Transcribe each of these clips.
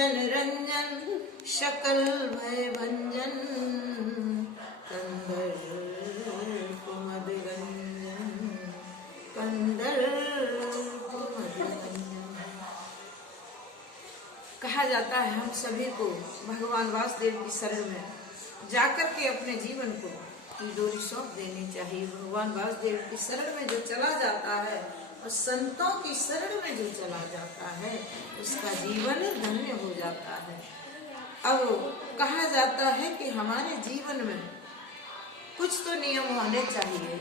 जन रंजन शकल भय भंजन कंदर्प मद रंजन कंदर्प मद रंजन। कहा जाता है हम सभी को भगवान वासुदेव की शरण में जाकर के अपने जीवन को डोरी सौंप देनी चाहिए। भगवान वासुदेव की शरण में जो चला जाता है और संतों की शरण में जो चला जाता है उसका जीवन धन्य हो जाता है। अब कहा जाता है कि हमारे जीवन में कुछ तो नियम होने चाहिए,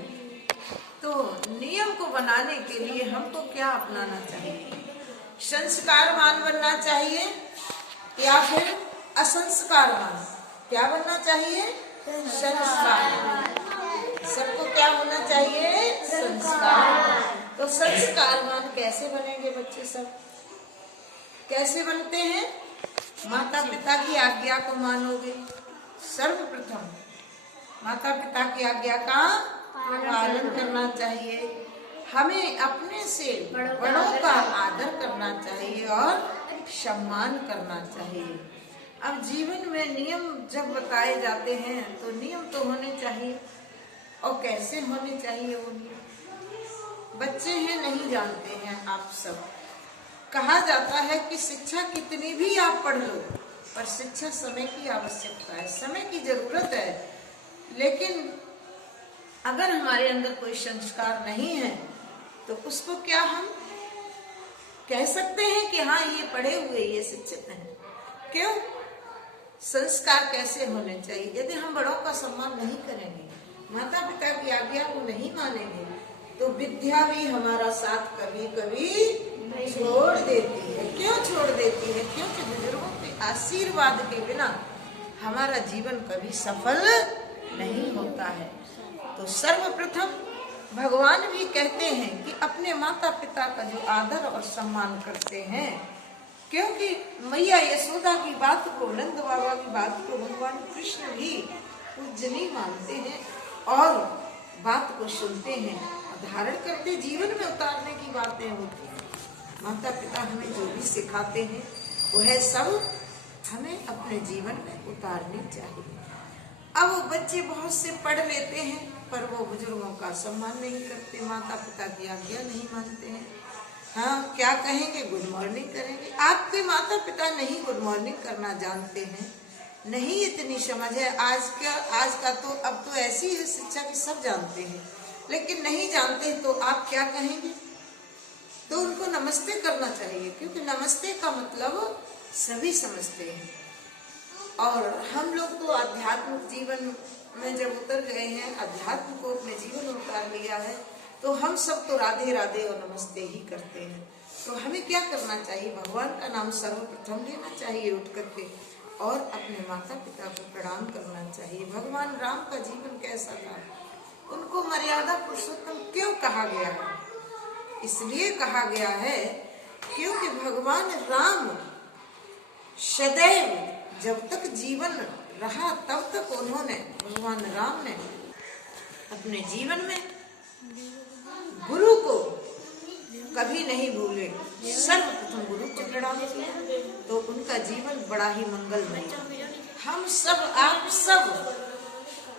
तो नियम को बनाने के लिए हमको क्या अपनाना चाहिए? संस्कारवान बनना चाहिए या फिर असंस्कारवान? क्या बनना चाहिए? संस्कार। सबको क्या होना चाहिए? संस्कार। तो संस्कारवान कैसे बनेंगे बच्चे सब? कैसे बनते हैं? माता पिता की आज्ञा को मानोगे। सर्वप्रथम माता पिता की आज्ञा का पालन करना चाहिए। हमें अपने से बड़ों का आदर करना चाहिए और सम्मान करना चाहिए। अब जीवन में नियम जब बताए जाते हैं तो नियम तो होने चाहिए, और कैसे होने चाहिए वो नियम? बच्चे हैं, नहीं जानते हैं आप सब। कहा जाता है कि शिक्षा कितनी भी आप पढ़ लो, पर शिक्षा समय की आवश्यकता है, समय की जरूरत है। लेकिन अगर हमारे अंदर कोई संस्कार नहीं है तो उसको क्या हम कह सकते हैं कि हाँ ये पढ़े हुए, ये शिक्षित हैं? क्यों? संस्कार कैसे होने चाहिए? यदि हम बड़ों का सम्मान नहीं करेंगे, माता पिता की आज्ञा को नहीं मानेंगे, तो विद्या भी हमारा साथ कभी कभी छोड़ देती है। क्यों छोड़ देती है? क्योंकि बुजुर्गों के आशीर्वाद के बिना हमारा जीवन कभी सफल नहीं होता है। तो सर्वप्रथम भगवान भी कहते हैं कि अपने माता पिता का जो आदर और सम्मान करते हैं, क्योंकि मैया यशोदा की बात को, नंद बाबा की बात को भगवान कृष्ण भी पूजनीय मानते हैं और बात को सुनते हैं, धारण करते, जीवन में उतारने की बातें होती हैं। माता पिता हमें जो भी सिखाते हैं वह सब हमें अपने जीवन में उतारनी चाहिए। अब बच्चे बहुत से पढ़ लेते हैं पर वो बुजुर्गों का सम्मान नहीं करते, माता पिता की आज्ञा नहीं मानते हैं। हाँ, क्या कहेंगे? गुड मॉर्निंग करेंगे। आपके माता पिता नहीं गुड मॉर्निंग करना जानते हैं, नहीं इतनी समझ है। आज का तो अब तो ऐसी है शिक्षा की सब जानते हैं, लेकिन नहीं जानते तो आप क्या कहेंगे? तो उनको नमस्ते करना चाहिए, क्योंकि नमस्ते का मतलब सभी समझते हैं। और हम लोग तो आध्यात्मिक जीवन में जब उतर गए हैं, अध्यात्म को अपने जीवन में उतार लिया है, तो हम सब तो राधे राधे और नमस्ते ही करते हैं। तो हमें क्या करना चाहिए? भगवान का नाम सर्वप्रथम लेना चाहिए उठ करके, और अपने माता पिता को प्रणाम करना चाहिए। भगवान राम का जीवन कैसा था? उनको मर्यादा पुरुषोत्तम क्यों कहा गया है? इसलिए कहा गया है क्योंकि भगवान राम सदैव जब तक जीवन रहा तब तक उन्होंने, भगवान राम ने अपने जीवन में गुरु को कभी नहीं भूले, सर्वप्रथम गुरु को प्रणाम किया, तो उनका जीवन बड़ा ही मंगलमय। हम सब, आप सब,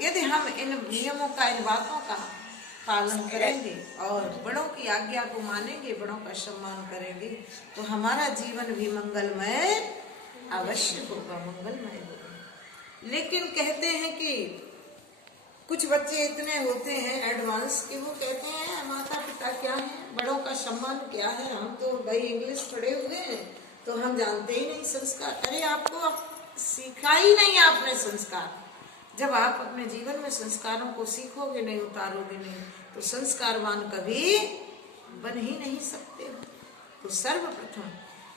यदि हम इन नियमों का, इन बातों का पालन करेंगे और बड़ों की आज्ञा को मानेंगे, बड़ों का सम्मान करेंगे, तो हमारा जीवन भी मंगलमय अवश्य होगा, मंगलमय होगा। लेकिन कहते हैं कि कुछ बच्चे इतने होते हैं एडवांस कि वो कहते हैं माता पिता क्या है, बड़ों का सम्मान क्या है, हम तो भाई इंग्लिश पढ़े हुए हैं तो हम जानते ही नहीं संस्कार। अरे आपको सीखा ही नहीं आपने संस्कार। जब आप अपने जीवन में संस्कारों को सीखोगे नहीं, उतारोगे नहीं, तो संस्कारवान कभी बन ही नहीं सकते हो। तो सर्वप्रथम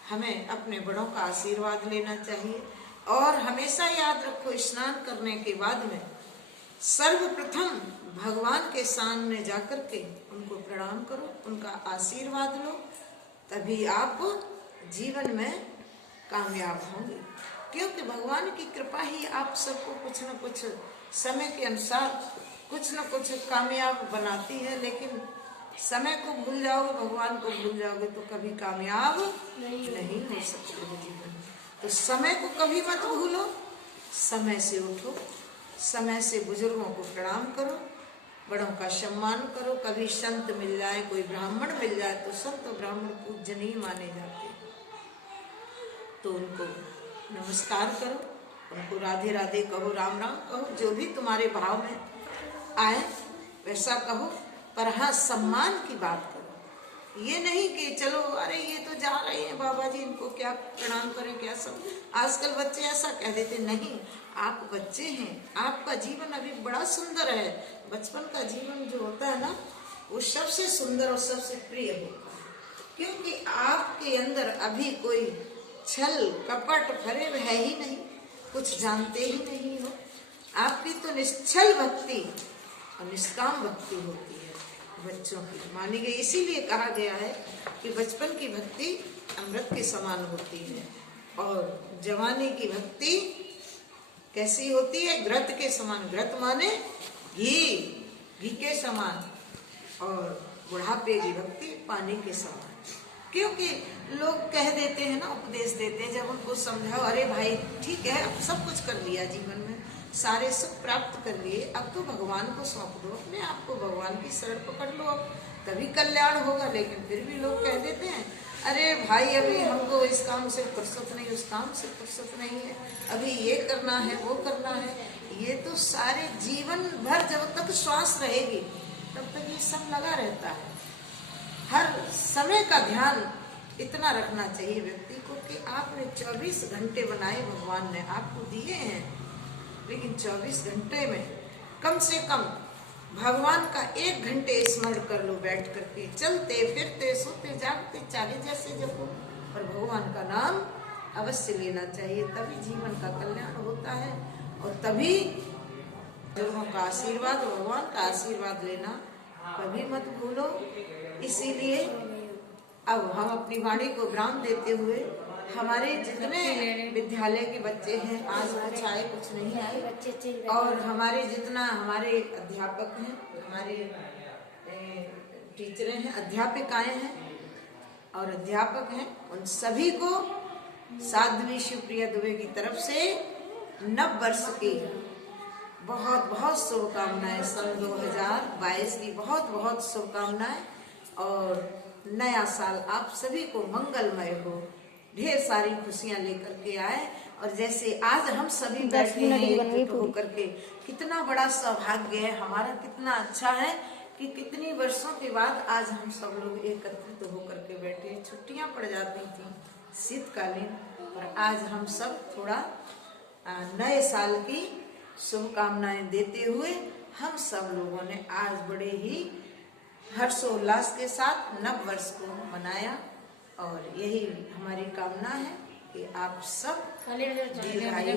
हमें अपने बड़ों का आशीर्वाद लेना चाहिए, और हमेशा याद रखो, स्नान करने के बाद में सर्वप्रथम भगवान के सामने जाकर के उनको प्रणाम करो, उनका आशीर्वाद लो, तभी आप जीवन में कामयाब होंगे। क्योंकि भगवान की कृपा ही आप सबको कुछ न कुछ समय के अनुसार कुछ न कुछ कामयाब बनाती है। लेकिन समय को भूल जाओगे, भगवान को भूल जाओगे तो कभी कामयाब नहीं हो सकते हो जीवन में। तो समय को कभी मत भूलो, समय से उठो, समय से बुजुर्गों को प्रणाम करो, बड़ों का सम्मान करो। कभी संत मिल जाए, कोई ब्राह्मण मिल जाए तो संत और ब्राह्मण पूजनीय माने जाते हैं, तो उनको नमस्कार करो, उनको राधे राधे कहो, राम राम कहो, जो भी तुम्हारे भाव में आए वैसा कहो, पर हाँ सम्मान की बात करो। ये नहीं कि चलो अरे ये तो जा रहे हैं बाबा जी, इनको क्या प्रणाम करें, क्या सब। आजकल बच्चे ऐसा कह देते, नहीं, आप बच्चे हैं, आपका जीवन अभी बड़ा सुंदर है। बचपन का जीवन जो होता है ना, वो सबसे सुंदर और सबसे प्रिय होता है, क्योंकि आपके अंदर अभी कोई छल कपट फरेब है ही नहीं, कुछ जानते ही नहीं हो। आपकी तो निश्चल भक्ति और निष्काम भक्ति होती है बच्चों की, मानी गई। इसीलिए कहा गया है कि बचपन की भक्ति अमृत के समान होती है और जवानी की भक्ति कैसी होती है, घृत के समान। घृत माने घी के समान, और बुढ़ापे की भक्ति पानी के समान। क्योंकि लोग कह देते हैं ना, उपदेश देते हैं, जब उनको समझाओ, अरे भाई ठीक है, अब सब कुछ कर लिया जीवन में, सारे सुख प्राप्त कर लिए, अब तो भगवान को सौंप दो, अपने आप को भगवान की शरण पकड़ लो, अब तभी कल्याण होगा। लेकिन फिर भी लोग कह देते हैं, अरे भाई अभी हमको इस काम से फुर्सत नहीं, उस काम से फुर्सत नहीं है, अभी ये करना है, वो करना है। ये तो सारे जीवन भर जब तक श्वास रहेगी तब तक ये सब लगा रहता है। हर समय का ध्यान इतना रखना चाहिए व्यक्ति को कि आपने 24 घंटे बनाए, भगवान ने आपको दिए हैं, लेकिन 24 घंटे में कम से कम भगवान का 1 घंटे स्मरण कर लो, बैठ करके चलते फिरते सोते जागते चाहे जैसे जपो, और भगवान का नाम अवश्य लेना चाहिए, तभी जीवन का कल्याण होता है। और तभी बुजुर्गों का आशीर्वाद, भगवान का आशीर्वाद लेना कभी मत भूलो। इसीलिए अब हम अपनी वाणी को विराम देते हुए, हमारे जितने विद्यालय के बच्चे हैं, आज कुछ आए कुछ नहीं आए, और हमारे जितना हमारे अध्यापक हैं, हमारे टीचरें हैं, अध्यापिकाएं हैं और अध्यापक हैं, उन सभी को साध्वी शिवप्रिया दुबे की तरफ से नव वर्ष की बहुत बहुत शुभकामनाएं, सन 2022 की बहुत बहुत शुभकामनाएं, और नया साल आप सभी को मंगलमय हो, ढेर सारी खुशियां लेकर के आए। और जैसे आज हम सभी बैठे हैं एकजुट होकर के, कितना बड़ा सौभाग्य है हमारा, कितना अच्छा है कि कितनी वर्षों के बाद आज हम सब लोग एकत्रित होकर के बैठे। छुट्टियां पड़ जाती थी शीतकालीन, और आज हम सब थोड़ा नए साल की शुभकामनाएं देते हुए हम सब लोगों ने आज बड़े ही हर्षोल्लास के साथ नव वर्ष को मनाया। और यही हमारी कामना है कि आप सब दीर्घायु